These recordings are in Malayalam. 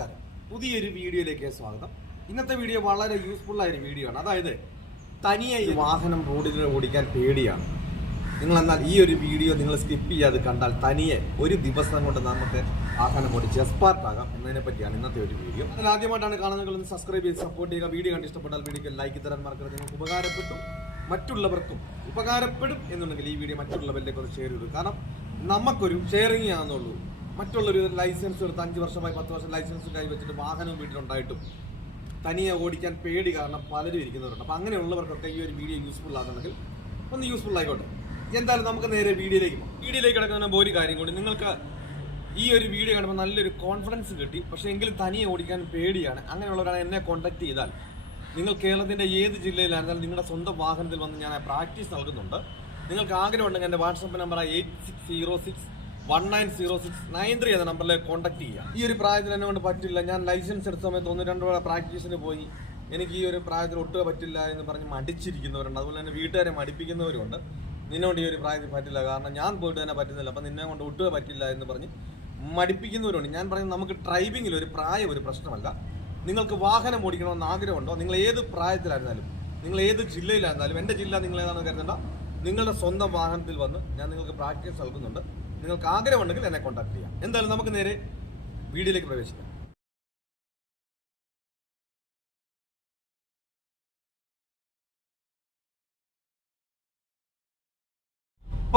നമസ്കാരം, പുതിയൊരു വീഡിയോയിലേക്ക് സ്വാഗതം. ഇന്നത്തെ വീഡിയോ വളരെ യൂസ്ഫുൾ ആയ ഒരു വീഡിയോ ആണ്. അതായത് തനിയെ വാഹനം റോഡിൽ ഓടിക്കാൻ പേടിയാണ് നിങ്ങൾ, എന്നാൽ ഈ ഒരു വീഡിയോ നിങ്ങൾ സ്കിപ്പ് ചെയ്യാതെ കണ്ടാൽ തനിയെ ഒരു ദിവസം കൊണ്ട് നമുക്ക് വാഹനം ഓടിച്ച് എക്സ്പെർട്ട് ആകാം എന്നതിനെ പറ്റിയാണ് ഇന്നത്തെ ഒരു വീഡിയോ. അതിൽ ആദ്യമായിട്ടാണ് കാണുന്നതെങ്കിൽ സബ്സ്ക്രൈബ് ചെയ്ത് സപ്പോർട്ട് ചെയ്യുക. വീഡിയോ കണ്ട് ഇഷ്ടപ്പെട്ടാൽ വീഡിയോക്ക് ലൈക്ക് തരാൻ മറക്കരുത്. നിങ്ങൾക്ക് ഉപകാരപ്പെട്ടു, മറ്റുള്ളവർക്കും ഉപകാരപ്പെടും എന്നുണ്ടെങ്കിൽ ഈ വീഡിയോ മറ്റുള്ളവരിലേക്ക് ഒന്ന് ഷെയർ ചെയ്തു. കാരണം നമുക്കൊരു ഷെയറിങ് ആണെന്നുള്ളൂ. മറ്റുള്ളൊരു ലൈസൻസ് എടുത്ത് 5 വർഷമായി 10 വർഷം ലൈസൻസ് കൈവച്ചിട്ട് വാഹനവും വീട്ടിലുണ്ടായിട്ടും തനിയെ ഓടിക്കാൻ പേടി കാരണം പലരും ഇരിക്കുന്നവരുണ്ട്. അപ്പം അങ്ങനെയുള്ളവർക്കൊക്കെ ഈ ഒരു വീഡിയോ യൂസ്ഫുൾ ആകുന്നുണ്ടെങ്കിൽ ഒന്ന് യൂസ്ഫുൾ ആയിക്കോട്ടെ. എന്തായാലും നമുക്ക് നേരെ വീഡിയോയിലേക്ക് കിടക്കുന്ന ഒരു കാര്യം കൂടി, നിങ്ങൾക്ക് ഈ ഒരു വീഡിയോ കാണുമ്പോൾ നല്ലൊരു കോൺഫിഡൻസ് കിട്ടി, പക്ഷേ എങ്കിലും തനിയെ ഓടിക്കാൻ പേടിയാണ്. അങ്ങനെയുള്ളവരാണ് എന്നെ കോൺടാക്ട് ചെയ്താൽ നിങ്ങൾ കേരളത്തിൻ്റെ ഏത് ജില്ലയിലായിരുന്നാലും നിങ്ങളുടെ സ്വന്തം വാഹനത്തിൽ വന്ന് ഞാൻ പ്രാക്ടീസ് നൽകുന്നുണ്ട്. നിങ്ങൾക്ക് ആഗ്രഹമുണ്ടെങ്കിൽ എൻ്റെ വാട്സപ്പ് നമ്പർ 8606190693 എന്ന നമ്പറിൽ കോൺടാക്ട് ചെയ്യുക. ഈ ഒരു പ്രായത്തിൽ എന്നെ കൊണ്ട് പറ്റില്ല, ഞാൻ ലൈസൻസ് എടുത്ത സമയത്ത് 1-2 തവണ പ്രാക്ടീസിന് പോയി, എനിക്ക് ഈ ഒരു പ്രായത്തിൽ ഒട്ടുക പറ്റില്ല എന്ന് പറഞ്ഞ് മടിച്ചിരിക്കുന്നവരുണ്ട്. അതുപോലെ തന്നെ വീട്ടുകാരെ മടിപ്പിക്കുന്നവരുണ്ട്. നിന്നോട് ഈ ഒരു പ്രായത്തിൽ പറ്റില്ല, കാരണം ഞാൻ പോയിട്ട് തന്നെ പറ്റുന്നില്ല, അപ്പം നിന്നെ കൊണ്ട് ഒട്ടുക പറ്റില്ല എന്ന് പറഞ്ഞ് മടിപ്പിക്കുന്നവരുണ്ട്. ഞാൻ പറയുന്നത് നമുക്ക് ഡ്രൈവിങ്ങിൽ ഒരു പ്രായം ഒരു പ്രശ്നമല്ല. നിങ്ങൾക്ക് വാഹനം ഓടിക്കണമെന്ന് ആഗ്രഹമുണ്ടോ, നിങ്ങൾ ഏത് പ്രായത്തിലായിരുന്നാലും, നിങ്ങൾ ഏത് ജില്ലയിലായിരുന്നാലും, എൻ്റെ ജില്ല നിങ്ങൾ ഏതാണെന്ന് കരുതണ്ട, നിങ്ങളുടെ സ്വന്തം വാഹനത്തിൽ വന്ന് ഞാൻ നിങ്ങൾക്ക് പ്രാക്ടീസ് നൽകുന്നുണ്ട്. നിങ്ങൾക്ക് ആഗ്രഹമുണ്ടെങ്കിൽ എന്നെ കോൺടാക്ട് ചെയ്യാം. എന്തായാലും നമുക്ക് നേരെ വീഡിയോയിലേക്ക് പ്രവേശിക്കാം.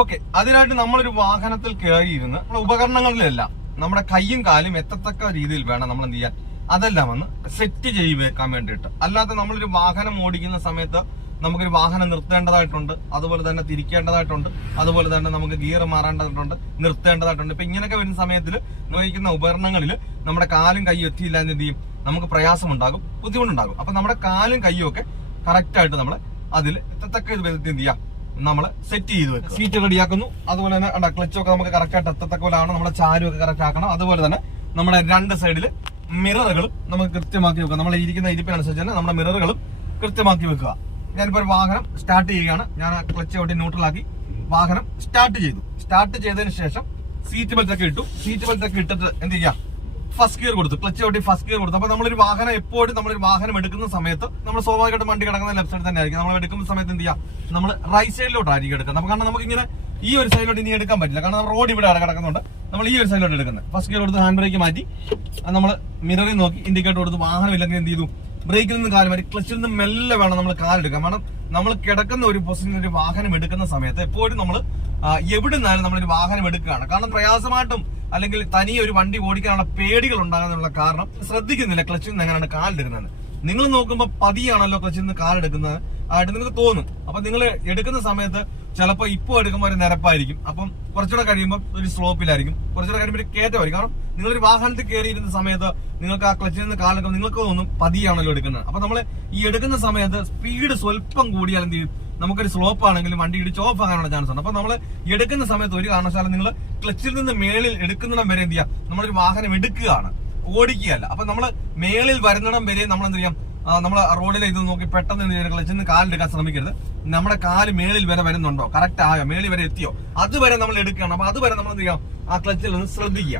ഓക്കെ, അതിനായിട്ട് നമ്മളൊരു വാഹനത്തിൽ കയറിയിരുന്ന് നമ്മുടെ ഉപകരണങ്ങളിലെല്ലാം നമ്മുടെ കൈയും കാലും എത്തത്തക്ക രീതിയിൽ വേണം നമ്മൾ എന്ത് ചെയ്യാൻ, അതെല്ലാം ഒന്ന് സെറ്റ് ചെയ്ത് വെക്കാൻ വേണ്ടിയിട്ട്. അല്ലാതെ നമ്മളൊരു വാഹനം ഓടിക്കുന്ന സമയത്ത് നമുക്കൊരു വാഹനം നിർത്തേണ്ടതായിട്ടുണ്ട്, അതുപോലെ തന്നെ തിരിക്കേണ്ടതായിട്ടുണ്ട്, അതുപോലെ തന്നെ നമുക്ക് ഗിയർ മാറേണ്ടതായിട്ടുണ്ട്, നിർത്തേണ്ടതായിട്ടുണ്ട്. ഇപ്പൊ ഇങ്ങനെയൊക്കെ വരുന്ന സമയത്തിൽ ഉപയോഗിക്കുന്ന ഉപകരണങ്ങളിൽ നമ്മുടെ കാലും കൈയും എത്തിയില്ല എന്ന് എന്ത് ചെയ്യും, നമുക്ക് പ്രയാസമുണ്ടാകും, ബുദ്ധിമുട്ടുണ്ടാകും. അപ്പൊ നമ്മുടെ കാലും കൈയും ഒക്കെ കറക്റ്റ് ആയിട്ട് നമ്മൾ അതിൽ എത്തത്തക്ക വിധത്തിൽ എന്ത് ചെയ്യാം, നമ്മൾ സെറ്റ് ചെയ്ത് വെക്കും. സീറ്റ് റെഡിയാക്കുന്നു, അതുപോലെ തന്നെ ക്ലച്ചൊക്കെ നമുക്ക് കറക്റ്റ് ആയിട്ട് എത്തത്തക്ക പോലെ ആവണം, നമ്മുടെ ചാരും ഒക്കെ കറക്റ്റ് ആക്കണം. അതുപോലെ തന്നെ നമ്മുടെ 2 സൈഡിൽ മിററുകളും നമുക്ക് കൃത്യമാക്കി വെക്കുക. നമ്മൾ ഇരിക്കുന്ന ഇരിപ്പിനനുസരിച്ച് തന്നെ നമ്മുടെ മിററുകളും കൃത്യമാക്കി വെക്കുക. ഞാനിപ്പോൾ ഒരു വാഹനം സ്റ്റാർട്ട് ചെയ്യുകയാണ്. ഞാൻ ക്ലച്ച് ഔട്ടി ന്യൂട്രലാക്കി വാഹനം സ്റ്റാർട്ട് ചെയ്തു. സ്റ്റാർട്ട് ചെയ്തതിന് ശേഷം സീറ്റ് ബെൽറ്റ് ഒക്കെ ഇട്ടു. സീറ്റ് ബെൽറ്റ് ഒക്കെ ഇട്ടിട്ട് എന്ത് ചെയ്യാം, ഫസ്റ്റ് ഗിയർ കൊടുത്തു. ക്ലച്ച് ഔട്ടി ഫസ്റ്റ് ഗിയർ കൊടുത്തു. അപ്പൊ നമ്മളൊരു വാഹനം എപ്പോഴും നമ്മളൊരു വാഹനം എടുക്കുന്ന സമയത്ത് നമ്മൾ സ്വാഭാവികമായിട്ടും വണ്ടി കിടക്കുന്ന ലെഫ്റ്റ് സൈഡ് തന്നെ ആയിരിക്കും. നമ്മൾ എടുക്കുന്ന സമയത്ത് എന്ത് ചെയ്യാം, നമ്മൾ റൈറ്റ് സൈഡിലോട്ടായിരിക്കും എടുക്കുന്നത്. കാരണം നമുക്ക് ഇങ്ങനെ ഈ ഒരു സൈഡിലോട്ട് ഇനി എടുക്കാൻ പറ്റില്ല, കാരണം നമ്മൾ റോഡ് ഇവിടെ കിടക്കുന്നുണ്ട്. നമ്മൾ ഈ ഒരു സൈഡിലോട്ട് എടുക്കുന്നത്. ഫസ്റ്റ് ഗിയർ കൊടുത്ത് ഹാൻഡ് ബ്രേക്ക് മാറ്റി നമ്മൾ മിററിൽ നോക്കി ഇൻഡിക്കേറ്റർ കൊടുത്ത് വാഹനം ഇല്ലെങ്കിൽ എന്ത് ചെയ്തു, ബ്രേക്കിൽ നിന്ന് കാല് മാറ്റി ക്ലച്ചിൽ നിന്ന് മെല്ലെ വേണം നമ്മൾ കാലെടുക്കാൻ. കാരണം നമ്മൾ കിടക്കുന്ന ഒരു പൊസിഷനിൽ ഒരു വാഹനം എടുക്കുന്ന സമയത്ത് എപ്പോഴും നമ്മൾ എവിടെ നിന്നാലും നമ്മളൊരു വാഹനം എടുക്കുകയാണ്. കാരണം പ്രയാസമായിട്ടും അല്ലെങ്കിൽ തനിയെ ഒരു വണ്ടി ഓടിക്കാനുള്ള പേടികൾ ഉണ്ടാകുന്നുള്ള കാരണം ശ്രദ്ധിക്കുന്നില്ല ക്ലച്ചിൽ നിന്ന് എങ്ങനെയാണ് കാലെടുക്കുന്നത്. നിങ്ങൾ നോക്കുമ്പോൾ പതിയാണല്ലോ ക്ലച്ചിൽ നിന്ന് കാലെടുക്കുന്നത് ആയിട്ട് നിങ്ങൾക്ക് തോന്നും. അപ്പൊ നിങ്ങൾ എടുക്കുന്ന സമയത്ത് ചിലപ്പോൾ ഇപ്പോൾ എടുക്കുമ്പോൾ ഒരു നിരപ്പായിരിക്കും, അപ്പം കുറച്ചുകൂടെ കഴിയുമ്പോൾ ഒരു സ്ലോപ്പിലായിരിക്കും, കുറച്ചുകൂടെ കഴിയുമ്പോൾ ഒരു കയറ്റമായിരിക്കും. കാരണം നിങ്ങളൊരു വാഹനത്തിൽ കയറിയിരുന്ന സമയത്ത് നിങ്ങൾക്ക് ആ ക്ലച്ചിൽ നിന്ന് കാലെടുക്കുമ്പോൾ നിങ്ങൾക്ക് തോന്നും പതിയാണല്ലോ എടുക്കുന്നത്. അപ്പൊ നമ്മൾ ഈ എടുക്കുന്ന സമയത്ത് സ്പീഡ് സ്വല്പം കൂടിയാൽ എന്ത് ചെയ്യും, നമുക്കൊരു സ്ലോപ്പ് ആണെങ്കിലും വണ്ടി ഇടിച്ച് ഓഫ് ആകാനുള്ള ചാൻസ് ഉണ്ട്. അപ്പൊ നമ്മൾ എടുക്കുന്ന സമയത്ത് ഒരു കാരണവശാലും നിങ്ങൾ ക്ലച്ചിൽ നിന്ന് മേളിൽ എടുക്കുന്നിടം വരെ എന്ത് ചെയ്യാം, നമ്മളൊരു വാഹനം എടുക്കുകയാണ്, ഓടിക്കുകയല്ല. അപ്പൊ നമ്മൾ മേളിൽ വരുന്നിടം വരെ നമ്മൾ എന്ത് ചെയ്യാം, നമ്മൾ റോഡിൽ ഇത് നോക്കി പെട്ടെന്ന് ക്ലച്ചിൽ നിന്ന് കാലെടുക്കാൻ ശ്രമിക്കരുത്. നമ്മുടെ കാല് മേളിൽ വരെ വരുന്നുണ്ടോ, കറക്റ്റ് ആയോ, മേളിൽ വരെ എത്തിയോ, അതുവരെ നമ്മൾ എടുക്കുകയാണ്. അപ്പൊ അതുവരെ നമ്മൾ എന്ത് ചെയ്യാം, ആ ക്ലച്ചിൽ നിന്ന് ശ്രദ്ധിക്കുക.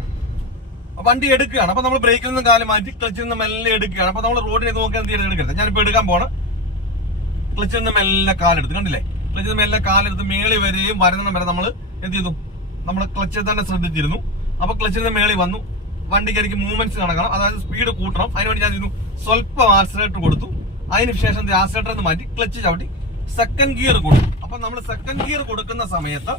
വണ്ടി എടുക്കുകയാണ്. അപ്പൊ നമ്മൾ ബ്രേക്കിൽ നിന്ന് കാല് മാറ്റി ക്ലച്ചിൽ നിന്ന് മെല്ലെ എടുക്കുകയാണ്. അപ്പൊ നമ്മൾ റോഡിനെ നോക്കി എന്ത് ചെയ്യണം, എടുക്കരുത്. ഞാനിപ്പോ എടുക്കാൻ പോണ്, ക്ലച്ചിൽ നിന്ന് മെല്ലെ കാലെടുത്ത്, കണ്ടില്ലേ, ക്ലച്ചിൽ നിന്ന് മെല്ലെ കാലെടുത്ത് മേളിൽ വരെയും വരുന്ന വരെ നമ്മൾ എന്ത് ചെയ്തു, നമ്മൾ ക്ലച്ചിൽ തന്നെ ശ്രദ്ധിച്ചിരുന്നു. അപ്പൊ ക്ലച്ചിൽ നിന്ന് മേളിൽ വന്നു, വണ്ടിക്ക് എനിക്ക് മൂവ്മെന്റ്സ് നടക്കണം, അതായത് സ്പീഡ് കൂട്ടണം. അതിനുവേണ്ടി ഞാൻ ചെയ്തു സ്വല്പം ആക്സിലേറ്റർ കൊടുത്തു. അതിന് ശേഷം ആക്സിലേറ്റർ മാറ്റി ക്ലച്ച് ചവിട്ടി സെക്കൻഡ് ഗിയർ കൊടുത്തു. അപ്പൊ നമ്മൾ സെക്കൻഡ് ഗിയർ കൊടുക്കുന്ന സമയത്ത്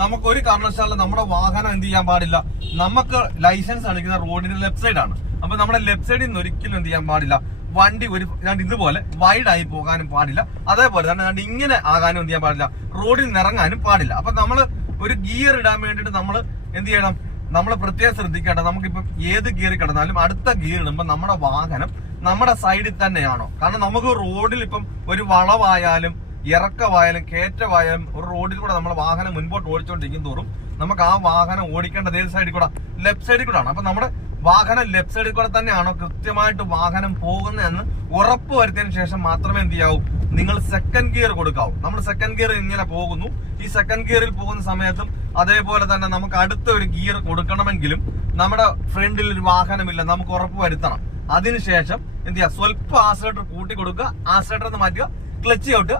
നമുക്ക് ഒരു കാരണവശാലും നമ്മുടെ വാഹനം എന്ത് ചെയ്യാൻ പാടില്ല, നമുക്ക് ലൈസൻസ് അടിക്കുന്ന റോഡിന്റെ ലെഫ്റ്റ് സൈഡാണ്. അപ്പൊ നമ്മുടെ ലെഫ്റ്റ് സൈഡിൽ നിന്ന് ഒരിക്കലും എന്ത് ചെയ്യാൻ പാടില്ല, വണ്ടി ഒരു ഇതുപോലെ വൈഡായി പോകാനും പാടില്ല, അതേപോലെ തന്നെ ഇങ്ങനെ ആകാനും എന്ത് ചെയ്യാൻ പാടില്ല, റോഡിൽ നിന്ന് ഇറങ്ങാനും പാടില്ല. അപ്പൊ നമ്മൾ ഒരു ഗിയർ ഇടാൻ വേണ്ടിയിട്ട് നമ്മൾ എന്ത് ചെയ്യണം, നമ്മൾ പ്രത്യേകം ശ്രദ്ധിക്കേണ്ടത്, നമുക്കിപ്പം ഏത് ഗിയറിൽ കിടന്നാലും അടുത്ത ഗിയർ ഇടുമ്പോൾ നമ്മുടെ വാഹനം നമ്മുടെ സൈഡിൽ തന്നെയാണോ. കാരണം നമുക്ക് റോഡിൽ ഇപ്പം ഒരു വളവായാലും ഇറക്കമായാലും കയറ്റമായാലും ഒരു റോഡിൽ കൂടെ നമ്മൾ വാഹനം മുൻപോട്ട് ഓടിച്ചുകൊണ്ടിരിക്കും തോറും നമുക്ക് ആ വാഹനം ഓടിക്കേണ്ടത് ഏത് സൈഡിൽ കൂടെ, ലെഫ്റ്റ് സൈഡിൽ കൂടെ ആണ്. അപ്പൊ നമ്മുടെ വാഹനം ലെഫ്റ്റ് സൈഡിൽ കൂടെ തന്നെയാണോ കൃത്യമായിട്ട് വാഹനം പോകുന്നതെന്ന് ഉറപ്പ് വരുത്തിയതിനു ശേഷം മാത്രമേ എന്ത് ചെയ്യാവൂ, നിങ്ങൾ സെക്കൻഡ് ഗിയർ കൊടുക്കാവും. നമ്മൾ സെക്കൻഡ് ഗിയർ ഇങ്ങനെ പോകുന്നു. ഈ സെക്കൻഡ് ഗിയറിൽ പോകുന്ന സമയത്തും അതേപോലെ തന്നെ നമുക്ക് അടുത്ത ഒരു ഗിയർ കൊടുക്കണമെങ്കിലും നമ്മുടെ ഫ്രണ്ടിൽ ഒരു വാഹനമില്ല, നമുക്ക് ഉറപ്പ് വരുത്തണം. അതിനുശേഷം എന്ത് ചെയ്യുക, സ്വല്പം ആക്സിലേറ്റർ കൂട്ടി കൊടുക്കുക, ആക്സിലേറ്റർ മാറ്റുക, ക്ലച്ച് ചവിട്ടുക,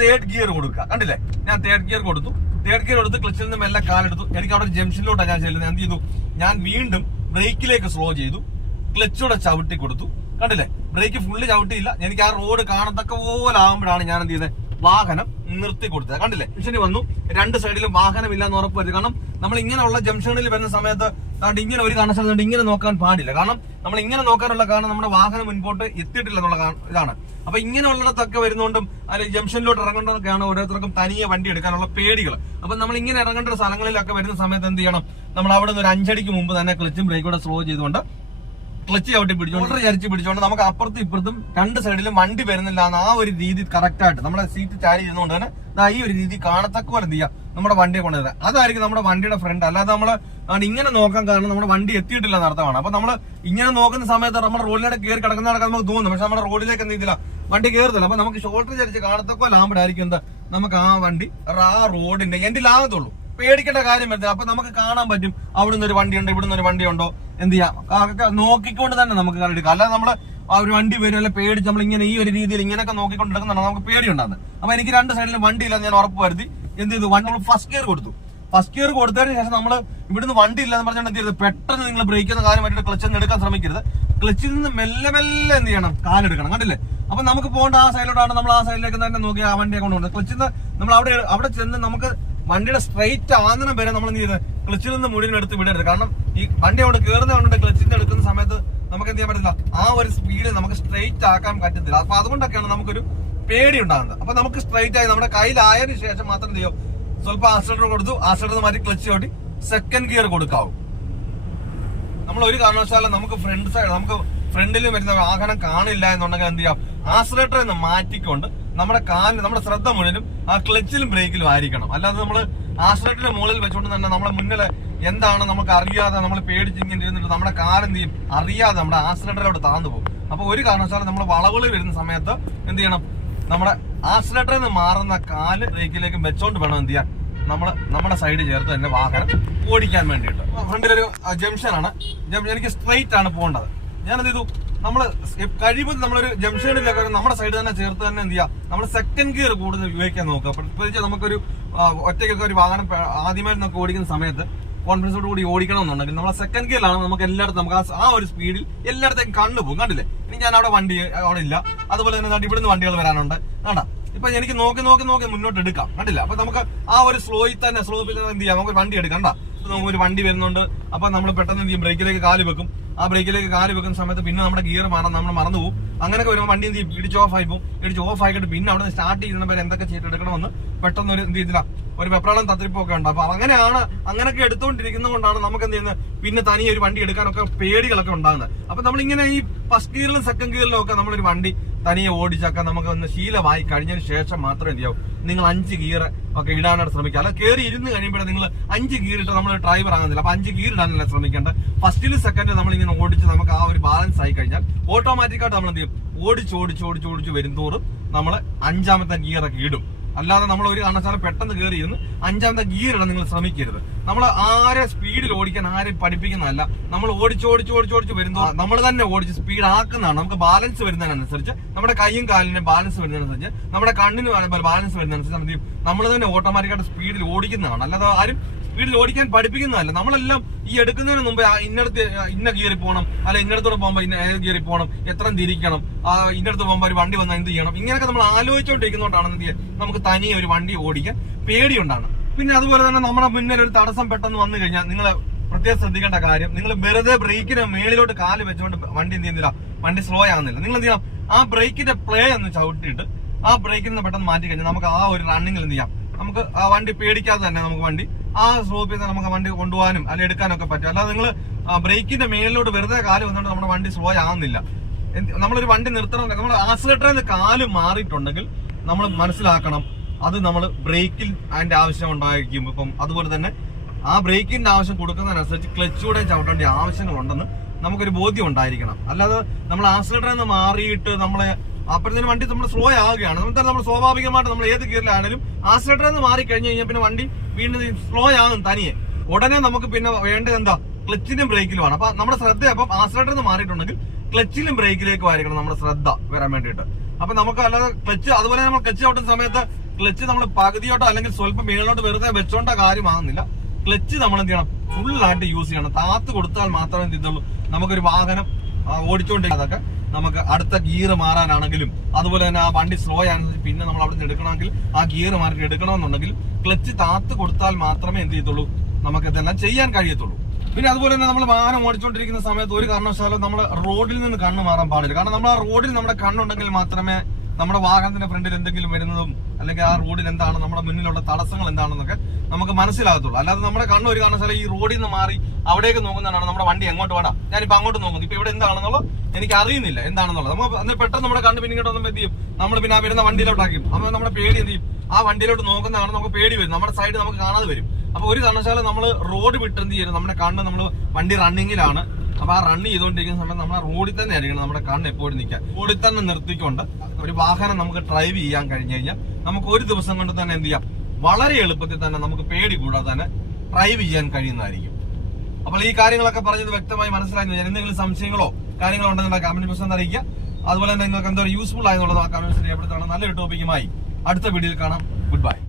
തേർഡ് ഗിയർ കൊടുക്കുക. കണ്ടില്ലേ, ഞാൻ തേർഡ് ഗിയർ കൊടുത്തു. തേർഡ് ഗിയർ കൊടുത്ത് ക്ലച്ചിൽ നിന്ന് മെല്ലെ കാലെടുത്തു. എനിക്ക് അവിടെ ജംഗ്ഷനിലോട്ടാണ് ഞാൻ ചെല്ലുന്നത്. എന്ത് ചെയ്തു, ഞാൻ വീണ്ടും ബ്രേക്കിലേക്ക് സ്ലോ ചെയ്തു, ക്ലച്ചോടെ ചവിട്ടി കൊടുത്തു. കണ്ടില്ലേ, ബ്രേക്ക് ഫുള്ള് ചവിട്ടിയില്ല. എനിക്ക് ആ റോഡ് കാണത്തക്ക പോലെ ആകുമ്പോഴാണ് ഞാൻ എന്ത് ചെയ്തത്, വാഹനം നിർത്തി കൊടുത്തത്. കണ്ടില്ലേ, ജംഗ്ഷനിൽ വന്നു, രണ്ട് സൈഡിലും വാഹനമില്ല എന്ന് ഉറപ്പ് വരുത്തി. കാരണം നമ്മൾ ഇങ്ങനെയുള്ള ജംഗ്ഷനിൽ വരുന്ന സമയത്ത് ഇങ്ങനെ ഒരു കണക്ഷൻ ഇങ്ങനെ നോക്കാൻ പാടില്ല. കാരണം നമ്മൾ ഇങ്ങനെ നോക്കാനുള്ള കാരണം നമ്മുടെ വാഹനം മുൻപോട്ട് എത്തിയിട്ടില്ല എന്നുള്ള ഇതാണ്. അപ്പൊ ഇങ്ങനെയുള്ളിടത്തൊക്കെ വരുന്നോണ്ടും അല്ലെങ്കിൽ ജംഗ്ഷനിലോട്ട് ഇറങ്ങേണ്ടതൊക്കെയാണ് ഓരോരുത്തർക്കും തനിയെ വണ്ടി എടുക്കാനുള്ള പേടികൾ. അപ്പൊ നമ്മൾ ഇങ്ങനെ ഇറങ്ങേണ്ട സ്ഥലങ്ങളിലൊക്കെ വരുന്ന സമയത്ത് എന്ത് ചെയ്യണം, നമ്മൾ അവിടെ നിന്ന് ഒരു 5 അടിക്ക് മുമ്പ് തന്നെ ക്ലച്ചും ബ്രേക്കൂടെ സ്ലോ ചെയ്തുകൊണ്ട് ക്ലച്ച് ചവിട്ടി പിടിച്ചോണ്ട് ചരിച്ച് പിടിച്ചോണ്ട് നമുക്ക് അപ്പുറത്തും ഇപ്പുറത്തും രണ്ട് സൈഡിലും വണ്ടി വരുന്നില്ല എന്ന് ആ ഒരു രീതി കറക്റ്റ് ആയിട്ട് നമ്മുടെ സീറ്റ് ചാരി ഇരുന്നുകൊണ്ട് തന്നെ ഈ ഒരു രീതി കാണത്തക്ക പോലെ എന്ത് ചെയ്യാം, നമ്മുടെ വണ്ടിയെ കൊണ്ടുവരാം. അതായിരിക്കും നമ്മുടെ വണ്ടിയുടെ ഫ്രണ്ട്. അല്ലാതെ നമ്മൾ ഇങ്ങനെ നോക്കാൻ കാരണം നമ്മുടെ വണ്ടി എത്തിയിട്ടില്ല എന്നർത്ഥമാണ്. അപ്പൊ നമ്മൾ ഇങ്ങനെ നോക്കുന്ന സമയത്ത് നമ്മുടെ റോഡിലേക്ക് കയറി കിടക്കുന്ന നടക്കാൻ നമുക്ക് തോന്നും. പക്ഷെ നമ്മുടെ റോഡിലേക്ക് എന്ത് ചെയ്തില്ല, വണ്ടി കയറുന്നില്ല. അപ്പൊ നമുക്ക് ഷോൾഡർ ചരിച്ച് കാണത്തക്ക ലാകുമ്പോഴായിരിക്കും എന്താ, നമുക്ക് ആ വണ്ടി ആ റോഡിന്റെ എൻഡിലാകത്തുള്ളൂ. പേടിക്കേണ്ട കാര്യം വരുന്നത്. അപ്പൊ നമുക്ക് കാണാൻ പറ്റും അവിടുന്ന് ഒരു വണ്ടിയുണ്ടോ ഇവിടുന്ന് ഒരു വണ്ടിയുണ്ടോ, എന്ത് ചെയ്യാം, നോക്കിക്കൊണ്ട് തന്നെ നമുക്ക് കണ്ടെടുക്കാം. അല്ലാതെ നമ്മള് ആ ഒരു വണ്ടി വരും അല്ലെ പേടിച്ച് നമ്മൾ ഇങ്ങനെ ഈ ഒരു രീതിയിൽ ഇങ്ങനെയൊക്കെ നോക്കിക്കൊണ്ടിരിക്കുന്നതാണ് നമുക്ക് പേടിയുണ്ടാകുന്നത്. അപ്പൊ എനിക്ക് രണ്ട് സൈഡിലും വണ്ടിയില്ല ഞാൻ ഉറപ്പ് വരുത്തി എന്ത് ചെയ്തു, വണ്ടി നമ്മൾ ഫസ്റ്റ് ഗിയർ കൊടുത്തു. ഫസ്റ്റ് ഗിയർ കൊടുത്തതിന് ശേഷം നമ്മൾ ഇവിടുന്ന് വണ്ടി ഇല്ലെന്ന് പറഞ്ഞാൽ എന്ത് ചെയ്യരുത്, പെട്ടെന്ന് നിങ്ങൾ ബ്രേക്ക് ചെയ്യുന്ന കാര്യം പറ്റിയിട്ട് ക്ലച്ചിൽ നിന്ന് എടുക്കാൻ ശ്രമിക്കരുത്. ക്ലച്ചിൽ നിന്ന് മെല്ലെ മെല്ലെ എന്ത് ചെയ്യണം, കാലെടുക്കണം. കണ്ടില്ലേ, അപ്പൊ നമുക്ക് പോകേണ്ട ആ സൈഡിലോട്ടാണ്, നമ്മൾ ആ സൈഡിലേക്ക് തന്നെ നോക്കി ആ വണ്ടിയെ കൊണ്ടുപോകുന്നത്. ക്ലച്ചിൽ നിന്ന് നമ്മൾ അവിടെ ചെന്ന് നമുക്ക് വണ്ടിയുടെ സ്ട്രൈറ്റ് ആകുന്ന വരെ നമ്മൾ എന്ത് ചെയ്ത് ക്ലച്ചിൽ നിന്ന് മുഴുവനെടുത്ത് വിടരുത്. കാരണം ഈ വണ്ടി അവിടെ കയറുന്നതുകൊണ്ട് ക്ലച്ചിൽ നിന്ന് എടുക്കുന്ന സമയത്ത് നമുക്ക് എന്ത് ചെയ്യാൻ പറ്റില്ല, ആ ഒരു സ്പീഡിൽ നമുക്ക് സ്ട്രൈറ്റ് ആക്കാൻ പറ്റത്തില്ല. അപ്പൊ അതുകൊണ്ടൊക്കെയാണ് നമുക്കൊരു പേടി ഉണ്ടാകുന്നത്. അപ്പൊ നമുക്ക് സ്ട്രൈറ്റ് ആയി നമ്മുടെ കയ്യിലായതിനു ശേഷം മാത്രം എന്ത് ചെയ്യും, സ്വല്പം ആക്സിലേറ്റർ കൊടുത്തു, ആക്സിലേറ്റർ മാറ്റി ക്ലച്ച് ചവിട്ടി സെക്കൻഡ് ഗിയർ കൊടുക്കാവും. നമ്മൾ ഒരു കാരണവശാലും നമുക്ക് ഫ്രണ്ട് സൈഡ് നമുക്ക് ഫ്രണ്ടിൽ വരുന്ന വാഹനം കാണില്ല എന്നുണ്ടെങ്കിൽ എന്ത് ചെയ്യാം, ആക്സിലേറ്റർ എന്ന് മാറ്റിക്കൊണ്ട് നമ്മുടെ കാലിന് നമ്മുടെ ശ്രദ്ധ മുഴുവനും ആ ക്ലച്ചിലും ബ്രേക്കിലും ആയിരിക്കണം. അല്ലാതെ നമ്മൾ ആക്സിലേറ്ററിന്റെ മുകളിൽ വെച്ചുകൊണ്ട് തന്നെ നമ്മളെ മുന്നിൽ എന്താണ് നമുക്ക് അറിയാതെ നമ്മൾ പേടിച്ചിങ്ങനെ ഇരുന്നിട്ട് നമ്മുടെ കാലെന്ത് ചെയ്യും, അറിയാതെ നമ്മുടെ ആക്സിലേറ്ററിലോട്ട് താന്നു പോകും. അപ്പൊ ഒരു കാരണവശാലും നമ്മൾ വളവുകളിൽ വരുന്ന സമയത്ത് എന്ത് ചെയ്യണം, നമ്മുടെ ആക്സിലേറ്ററിൽ നിന്ന് മാറുന്ന കാല് ബ്രേക്കിലേക്ക് വെച്ചോണ്ട് വേണം എന്ത് ചെയ്യാൻ, നമ്മുടെ സൈഡ് ചേർത്ത് തന്നെ വാഹനം ഓടിക്കാൻ വേണ്ടിയിട്ട്. ഫ്രണ്ടിലൊരു ജംഗ്ഷനാണ്, എനിക്ക് സ്ട്രൈറ്റ് ആണ് പോകേണ്ടത്. ഞാനെന്ത് ചെയ്തു, നമ്മള് കഴിവതും നമ്മളൊരു ജംഗ്ഷനിലൊക്കെ നമ്മുടെ സൈഡ് തന്നെ ചേർത്ത് തന്നെ എന്ത് ചെയ്യാം, നമ്മൾ സെക്കൻഡ് ഗിയർ കൂടുതൽ ഉപയോഗിക്കാൻ നോക്കുക. പ്രത്യേകിച്ച് നമുക്കൊരു ഒറ്റയ്ക്കൊക്കെ ഒരു വാഹനം ആദ്യമായിട്ട് നമുക്ക് ഓടിക്കുന്ന സമയത്ത് കോൺഫിഡൻസോട് കൂടി ഓടിക്കണമെന്നുണ്ടെങ്കിൽ നമ്മളെ സെക്കൻഡ് ഗിയറിലാണ് നമുക്ക് എല്ലായിടത്തും നമുക്ക് ആ ഒരു സ്പീഡിൽ എല്ലായിടത്തേക്കും കണ്ടുപോകും. കണ്ടില്ലേ, ഇനി ഞാൻ അവിടെ വണ്ടി അവിടെ ഇല്ല, അതുപോലെ തന്നെ ഇവിടുന്ന് വണ്ടികൾ വരാനുണ്ട്. വേണ്ട, ഇപ്പൊ എനിക്ക് നോക്കി മുന്നോട്ട് എടുക്കാം. കണ്ടില്ല, അപ്പൊ നമുക്ക് ആ ഒരു സ്ലോയിൽ തന്നെ എന്ത് ചെയ്യാം, നമുക്ക് വണ്ടി എടുക്കാം. കണ്ടാ, നമുക്കൊരു വണ്ടി വരുന്നുണ്ട്, അപ്പൊ നമ്മൾ പെട്ടെന്ന് എന്ത് ചെയ്യും, ബ്രേക്കിലേക്ക് കാല് വെക്കും. ആ ബ്രേക്കിലേക്ക് കാല് വെക്കുന്ന സമയത്ത് പിന്നെ നമ്മുടെ ഗിയർ നമ്മൾ മറന്നു പോകും. അങ്ങനെയൊക്കെ വരുമ്പോൾ വണ്ടി എന്ത് ചെയ്യും, ഇടിച്ച് ഓഫ് ആയി പോകും. ഇടിച്ച് ഓഫ് ആക്കിയിട്ട് പിന്നെ അവിടെ നിന്ന് സ്റ്റാർട്ട് ചെയ്യുന്നവരെ എന്തൊക്കെ ചെയ്തെടുക്കണമെന്ന് പെട്ടെന്ന് ഒരു എന്ത് ചെയ്തില്ല, ഒരു വെപ്രാളം തത്തിരിപ്പൊക്കെ ഉണ്ട്. അപ്പൊ അങ്ങനെയൊക്കെ എടുത്തുകൊണ്ടിരിക്കുന്നത് കൊണ്ടാണ് നമുക്ക് എന്ത് ചെയ്യുന്നത്, പിന്നെ തനിയെ ഒരു വണ്ടി എടുക്കാനൊക്കെ പേടികളൊക്കെ ഉണ്ടാകുന്നത്. അപ്പൊ നമ്മളിങ്ങനെ ഈ ഫസ്റ്റ് ഗിയറിലും സെക്കൻഡ് ഗിയറിലും ഒക്കെ നമ്മളൊരു വണ്ടി തനിയെ ഓടിച്ചൊക്കെ നമുക്ക് ഒന്ന് ശീലമായി കഴിഞ്ഞതിന് ശേഷം മാത്രം എന്ത് ചെയ്യാവും, നിങ്ങൾ 5 ഗിയർ ഒക്കെ ഇടാനായിട്ട് ശ്രമിക്കുക. അല്ല കയറി ഇരുന്ന് കഴിയുമ്പോഴേ നിങ്ങൾ 5 ഗിയർ ഇട്ട് നമ്മൾ ഡ്രൈവർ ആകുന്നില്ല. അപ്പൊ 5 ഗിയർ ഇടാനല്ല ശ്രമിക്കേണ്ടത്. ഫസ്റ്റിലും സെക്കൻഡിൽ നമ്മളിങ്ങനെ ഓടിച്ച് നമുക്ക് ആ ഒരു ബാലൻസ് ആയി കഴിഞ്ഞാൽ ഓട്ടോമാറ്റിക്കായിട്ട് നമ്മൾ എന്ത് ചെയ്യും, ഓടിച്ച് വരുന്തോറും നമ്മൾ 5ാമത്തെ ഗിയറൊക്കെ ഇടും. അല്ലാതെ നമ്മൾ ഒരു കാരണവശാലും പെട്ടെന്ന് കയറി ഇരുന്ന് 5ാമത്തെ ഗിയർ ഇടാൻ നിങ്ങൾ ശ്രമിക്കരുത്. നമ്മൾ ആരെ സ്പീഡിൽ ഓടിക്കാൻ ആരെയും പഠിപ്പിക്കുന്നതല്ല. നമ്മൾ ഓടിച്ച് വരുന്നോ നമ്മൾ തന്നെ ഓടിച്ച് സ്പീഡ് ആക്കുന്നതാണ്. നമുക്ക് ബാലൻസ് വരുന്നതിനനുസരിച്ച് നമ്മുടെ കൈയും കാലിനും ബാലൻസ് വരുന്നതിനനുസരിച്ച് നമ്മുടെ കണ്ണിന് ബാലൻസ് വരുന്നതിനനുസരിച്ച് നമ്മൾ തന്നെ ഓട്ടോമാറ്റിക്കായിട്ട് സ്പീഡിൽ ഓടിക്കുന്നതാണ്. അല്ലാതെ ആരും സ്പീഡിൽ ഓടിക്കാൻ പഠിപ്പിക്കുന്നതല്ല. നമ്മളെല്ലാം ഈ എടുക്കുന്നതിന് മുമ്പ് ഇന്ന ഗിയറിൽ പോകണം, അല്ല ഇന്നടത്തോടെ പോകുമ്പോൾ ഏത് ഗിയറിൽ പോകണം, എത്ര തിരിക്കണം, ഇന്നടത്ത് പോകുമ്പോൾ ഒരു വണ്ടി വന്നാൽ എന്ത് ചെയ്യണം, ഇങ്ങനെയൊക്കെ നമ്മൾ ആലോചിച്ചുകൊണ്ടിരിക്കുന്നതുകൊണ്ടാണ് എന്ത് ചെയ്യുക, നമുക്ക് തനിയെ ഒരു വണ്ടി ഓടിക്കാൻ പേടിയുണ്ടാണ്. പിന്നെ അതുപോലെ തന്നെ നമ്മുടെ മുന്നിൽ ഒരു തടസ്സം പെട്ടെന്ന് വന്നു കഴിഞ്ഞാൽ നിങ്ങൾ പ്രത്യേകം ശ്രദ്ധിക്കേണ്ട കാര്യം, നിങ്ങൾ വെറുതെ ബ്രേക്കിന് മേളിലോട്ട് കാല് വെച്ചുകൊണ്ട് വണ്ടി എന്ത് ചെയ്യുന്നില്ല, വണ്ടി സ്ലോ ആകുന്നില്ല. നിങ്ങൾ എന്ത് ചെയ്യണം, ആ ബ്രേക്കിന്റെ പ്ലേ ഒന്ന് ചവിട്ടിയിട്ട് ആ ബ്രേക്കിൽ നിന്ന് പെട്ടെന്ന് മാറ്റി കഴിഞ്ഞാൽ നമുക്ക് ആ ഒരു റണ്ണിങ്ങിൽ എന്ത് ചെയ്യാം, നമുക്ക് ആ വണ്ടി പേടിക്കാതെ തന്നെ നമുക്ക് വണ്ടി ആ സ്ലോപ്പിൽ നിന്ന് നമുക്ക് വണ്ടി കൊണ്ടുപോകാനും അല്ലെങ്കിൽ എടുക്കാനൊക്കെ പറ്റും. അല്ലാതെ നിങ്ങൾ ബ്രേക്കിന്റെ മേലിലോട്ട് വെറുതെ കാല് വന്നുകൊണ്ട് നമ്മുടെ വണ്ടി സ്ലോ ആകുന്നില്ല. നമ്മളൊരു വണ്ടി നിർത്തണം, നമ്മൾ ആക്സിലേറ്ററിൽ നിന്ന് കാല് മാറിയിട്ടുണ്ടെങ്കിൽ നമ്മൾ മനസ്സിലാക്കണം അത് നമ്മൾ ബ്രേക്കിൽ അതിന്റെ ആവശ്യം ഉണ്ടായിരിക്കും. ഇപ്പം അതുപോലെ തന്നെ ആ ബ്രേക്കിന്റെ ആവശ്യം കൊടുക്കുന്നതിനനുസരിച്ച് ക്ലച്ചൂടെ ചവിട്ടേണ്ട ആവശ്യങ്ങളുണ്ടെന്ന് നമുക്കൊരു ബോധ്യം ഉണ്ടായിരിക്കണം. അല്ലാതെ നമ്മൾ ആക്സിലേറ്ററിൽ നിന്ന് മാറിയിട്ട് നമ്മളെ അപ്പോഴത്തേനും വണ്ടി നമ്മൾ സ്ലോ ആവുകയാണ്. നമ്മൾ സ്വാഭാവികമായിട്ട് നമ്മൾ ഏത് ഗിയറിലാണെങ്കിലും ആക്സിലേറ്ററിൽ നിന്ന് മാറി കഴിഞ്ഞ് കഴിഞ്ഞാൽ പിന്നെ വണ്ടി വീണ്ടും സ്ലോ ആകും തനിയെ. ഉടനെ നമുക്ക് പിന്നെ വേണ്ടത് എന്താ, ക്ലച്ചിലും ബ്രേക്കിലുമാണ്. അപ്പൊ നമ്മുടെ ശ്രദ്ധ അപ്പം ആക്സിലേറ്ററിൽ നിന്ന് മാറിയിട്ടുണ്ടെങ്കിൽ ക്ലച്ചിലും ബ്രേക്കിലേക്കും ആയിരിക്കണം നമ്മുടെ ശ്രദ്ധ വരാൻ വേണ്ടിയിട്ട്. അപ്പൊ നമുക്ക് അല്ലാതെ ക്ലച്ച്, അതുപോലെ നമ്മൾ ക്ലച്ച് ചവിട്ടുന്ന സമയത്ത് ക്ലച്ച് നമ്മൾ പകുതിയോട്ടോ അല്ലെങ്കിൽ സ്വല്പം മേളിലോട്ട് വെറുതെ വെച്ചോണ്ട കാര്യമാകുന്നില്ല. ക്ലച്ച് നമ്മൾ എന്ത് ചെയ്യണം, ഫുള്ളായിട്ട് യൂസ് ചെയ്യണം. താത്ത് കൊടുത്താൽ മാത്രമേ എന്ത് ചെയ്തുള്ളൂ, നമുക്കൊരു വാഹനം ഓടിച്ചുകൊണ്ടിരിക്കുന്നതൊക്കെ നമുക്ക് അടുത്ത ഗിയർ മാറാനാണെങ്കിലും അതുപോലെ തന്നെ ആ വണ്ടി സ്ലോ ആണെന്ന് പിന്നെ നമ്മൾ അവിടെ നിന്ന് എടുക്കണമെങ്കിൽ ആ ഗിയർ മാറി എടുക്കണമെന്നുണ്ടെങ്കിൽ ക്ലച്ച് താത്ത് കൊടുത്താൽ മാത്രമേ എന്ത് ചെയ്യത്തുള്ളൂ, നമുക്ക് ഇതെല്ലാം ചെയ്യാൻ കഴിയത്തുള്ളൂ. പിന്നെ അതുപോലെ തന്നെ നമ്മൾ വാഹനം ഓടിച്ചുകൊണ്ടിരിക്കുന്ന സമയത്ത് ഒരു കാരണവശാലും നമ്മൾ റോഡിൽ നിന്ന് കണ്ണ് മാറാൻ പാടില്ല. കാരണം നമ്മൾ ആ റോഡിൽ നമ്മുടെ കണ്ണുണ്ടെങ്കിൽ മാത്രമേ നമ്മുടെ വാഹനത്തിന്റെ ഫ്രണ്ടിൽ എന്തെങ്കിലും വരുന്നതും അല്ലെങ്കിൽ ആ റോഡിൽ എന്താണ് നമ്മുടെ മുന്നിലുള്ള തടസ്സങ്ങൾ എന്താണെന്നൊക്കെ നമുക്ക് മനസ്സിലാകത്തുള്ളൂ. അല്ലാതെ നമ്മുടെ കണ്ണ് ഒരു കാരണവശാലും ഈ റോഡിൽ നിന്ന് മാറി അവിടേക്ക് നോക്കുന്നതാണ് നമ്മുടെ വണ്ടി എങ്ങോട്ട് വേണം, ഞാനിപ്പോ അങ്ങോട്ട് നോക്കുന്നു, ഇപ്പൊ ഇവിടെ എന്താണെന്നുള്ളത് എനിക്ക് അറിയുന്നില്ല എന്താണെന്നുള്ളത്. നമുക്ക് പെട്ടെന്ന് നമ്മുടെ കണ്ണ് പിന്നെ ഇങ്ങോട്ട് വന്നപ്പോൾ എന്ത് ചെയ്യും, നമ്മൾ പിന്നെ ആ വരുന്ന വണ്ടിയിലോട്ടാക്കും. അപ്പൊ നമ്മുടെ പേടി എന്ത് ചെയ്യും, ആ വണ്ടിയിലോട്ട് നോക്കുന്നതാണ് നമുക്ക് പേടി വരും, നമ്മുടെ സൈഡ് നമുക്ക് കാണാതെ വരും. അപ്പൊ ഒരു കാരണവശാലും നമ്മൾ റോഡ് വിട്ട് എന്ത് ചെയ്യും, നമ്മുടെ കണ്ണ് നമ്മൾ വണ്ടി റണ്ണിങ്ങിലാണ്, അപ്പൊ ആ റണ്ണ് ചെയ്തുകൊണ്ടിരിക്കുന്ന സമയത്ത് നമ്മൾ റോഡിൽ തന്നെ ആയിരിക്കണം നമ്മുടെ കണ്ണ് എപ്പോഴും നിൽക്കാൻ. റോഡിൽ തന്നെ നിർത്തിക്കൊണ്ട് ഒരു വാഹനം നമുക്ക് ഡ്രൈവ് ചെയ്യാൻ കഴിഞ്ഞു കഴിഞ്ഞാൽ നമുക്ക് ഒരു ദിവസം കൊണ്ട് തന്നെ എന്ത് ചെയ്യാം, വളരെ എളുപ്പത്തിൽ തന്നെ നമുക്ക് പേടി കൂടാതെ തന്നെ ഡ്രൈവ് ചെയ്യാൻ കഴിയുന്നതായിരിക്കും. അപ്പോൾ ഈ കാര്യങ്ങളൊക്കെ പറഞ്ഞത് വ്യക്തമായി മനസ്സിലായി. എന്തെങ്കിലും സംശയങ്ങളോ കാര്യങ്ങളോ ഉണ്ടെന്നുള്ള കമന്റ് ബോക്സിൽ അറിയിക്കുക. അതുപോലെ തന്നെ നിങ്ങൾക്ക് എന്തോ യൂസ്ഫുൾ ആയെന്നുള്ളത് ആ കമന്റ് ബോക്സിൽ രേഖപ്പെടുത്തുകയാണ്. നല്ലൊരു ടോപ്പിക്കുമായി അടുത്ത വീഡിയോയിൽ കാണാം. Good bye.